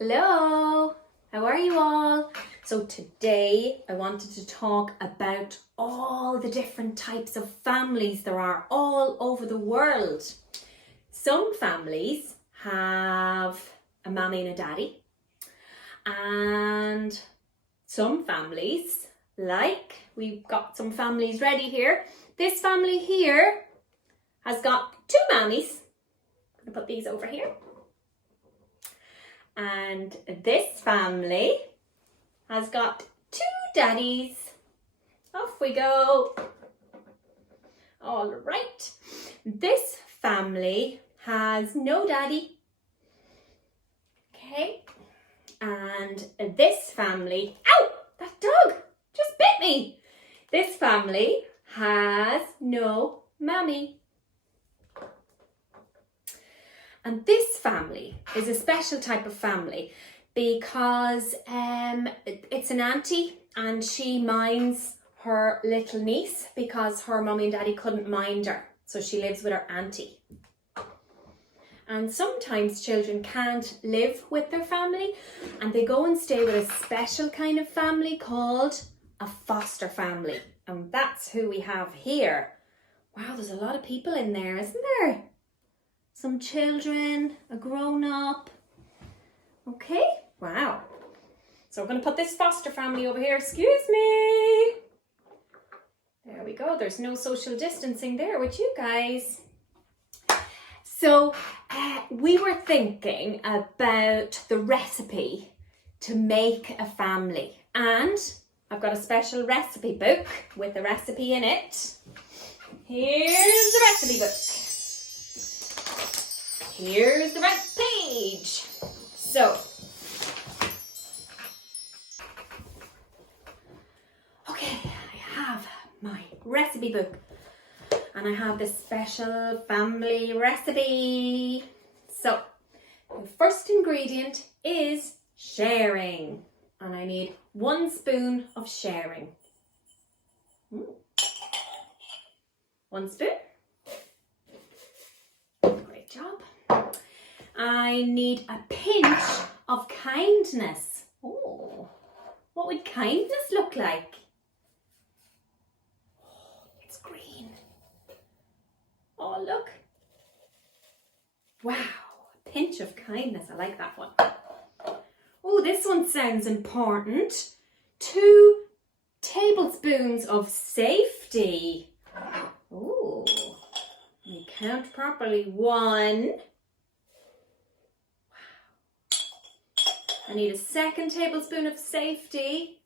Hello, how are you all? So today I wanted to talk about all the different types of families there are all over the world. Some families have a mommy and a daddy, and some families, like we've got some families ready here. This family here has got two mammies. I'm gonna put these over here. And this family has got two daddies. Off we go. All right. This family has no daddy. Okay. And this family, ow, that dog just bit me. This family has no mommy. And this family is a special type of family because it's an auntie and she minds her little niece because her mummy and daddy couldn't mind her. So she lives with her auntie. And sometimes children can't live with their family and they go and stay with a special kind of family called a foster family. And that's who we have here. Wow, there's a lot of people in there, isn't there? Some children, a grown-up. Okay, wow. So we're going to put this foster family over here. Excuse me. There we go. There's no social distancing there with you guys. So we were thinking about the recipe to make a family. And I've got a special recipe book with a recipe in it. Here's the recipe book. Here's the right page. So, okay, I have my recipe book and I have this special family recipe. So, the first ingredient is sharing and I need 1 spoon of sharing. 1 spoon. Great job. I need a pinch of kindness. Oh, what would kindness look like? Oh, it's green. Oh, look. Wow, a pinch of kindness. I like that one. Oh, this one sounds important. 2 tablespoons of safety. Oh, we count properly. 1. I need a 2nd tablespoon of safety.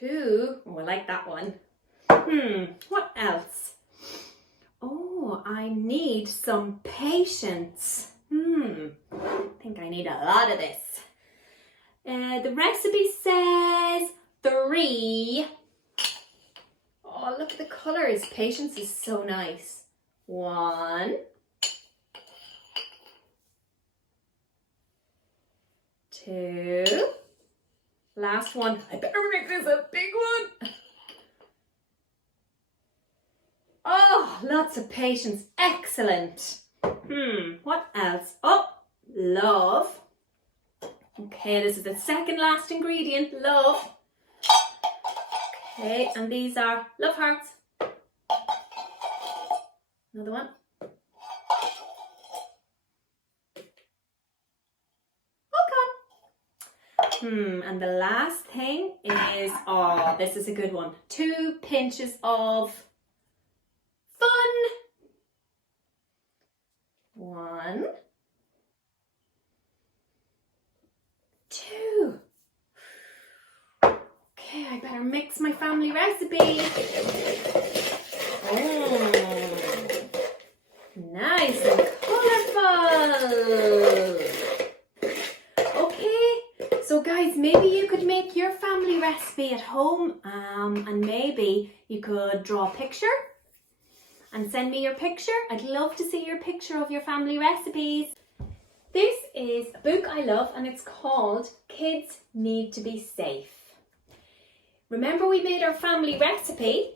2. Oh, I like that one. What else? Oh, I need some patience. I think I need a lot of this. The recipe says 3. Oh, look at the colours. Patience is so nice. 1. 2. Last one. I better make this a big one. Oh, lots of patience. Excellent. What else? Oh, love. Okay, this is the 2nd last ingredient, love. Okay, and these are love hearts. Another one. And the last thing is, oh, this is a good one. 2 pinches of fun. 1, 2. Okay, I better mix my family recipe. Oh, nice and colourful. So guys, maybe you could make your family recipe at home and maybe you could draw a picture and send me your picture. I'd love to see your picture of your family recipes. This is a book I love and it's called Kids Need to Be Safe. Remember we made our family recipe?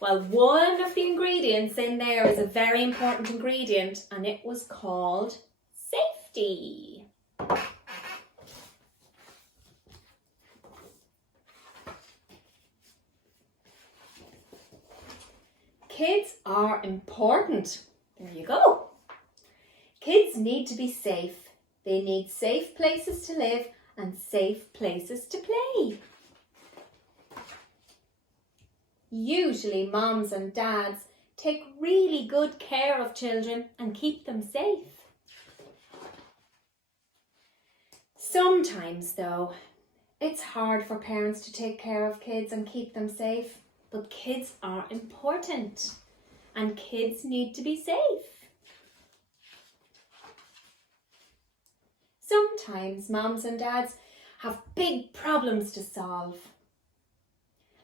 Well, one of the ingredients in there is a very important ingredient and it was called safety. safety. Kids are important. There you go. Kids need to be safe. They need safe places to live and safe places to play. Usually moms and dads take really good care of children and keep them safe. Sometimes though, it's hard for parents to take care of kids and keep them safe, but kids are important and kids need to be safe. Sometimes moms and dads have big problems to solve,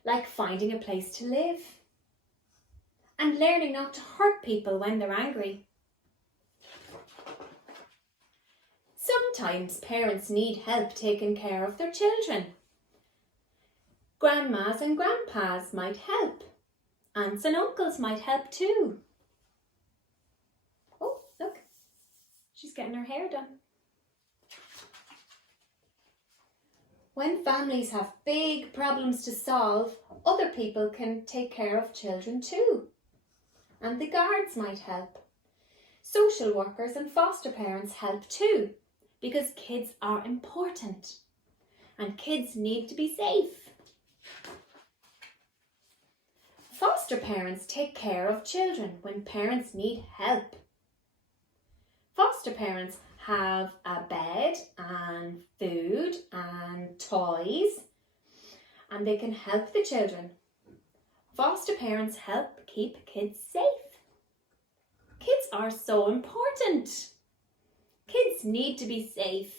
like finding a place to live and learning not to hurt people when they're angry. Sometimes parents need help taking care of their children. Grandmas and grandpas might help. Aunts and uncles might help too. Oh, look, she's getting her hair done. When families have big problems to solve, other people can take care of children too. And the guards might help. Social workers and foster parents help too, because kids are important and kids need to be safe. Foster parents take care of children when parents need help. Foster parents have a bed and food and toys, and they can help the children. Foster parents help keep kids safe. Kids are so important. Kids need to be safe.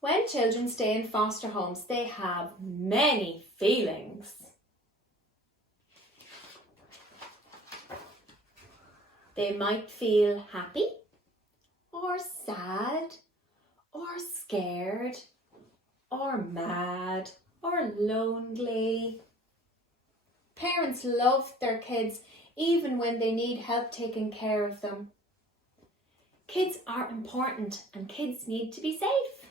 When children stay in foster homes, they have many feelings. They might feel happy, or sad, or scared, or mad, or lonely. Parents love their kids even when they need help taking care of them. Kids are important and kids need to be safe.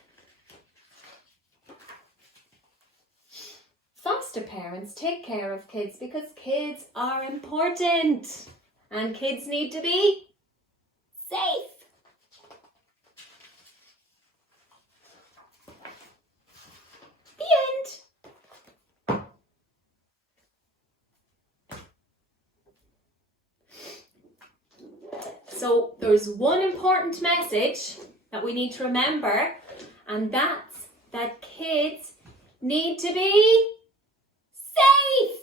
Foster parents take care of kids because kids are important. And kids need to be safe. The end. So there's one important message that we need to remember, and that's that kids need to be safe.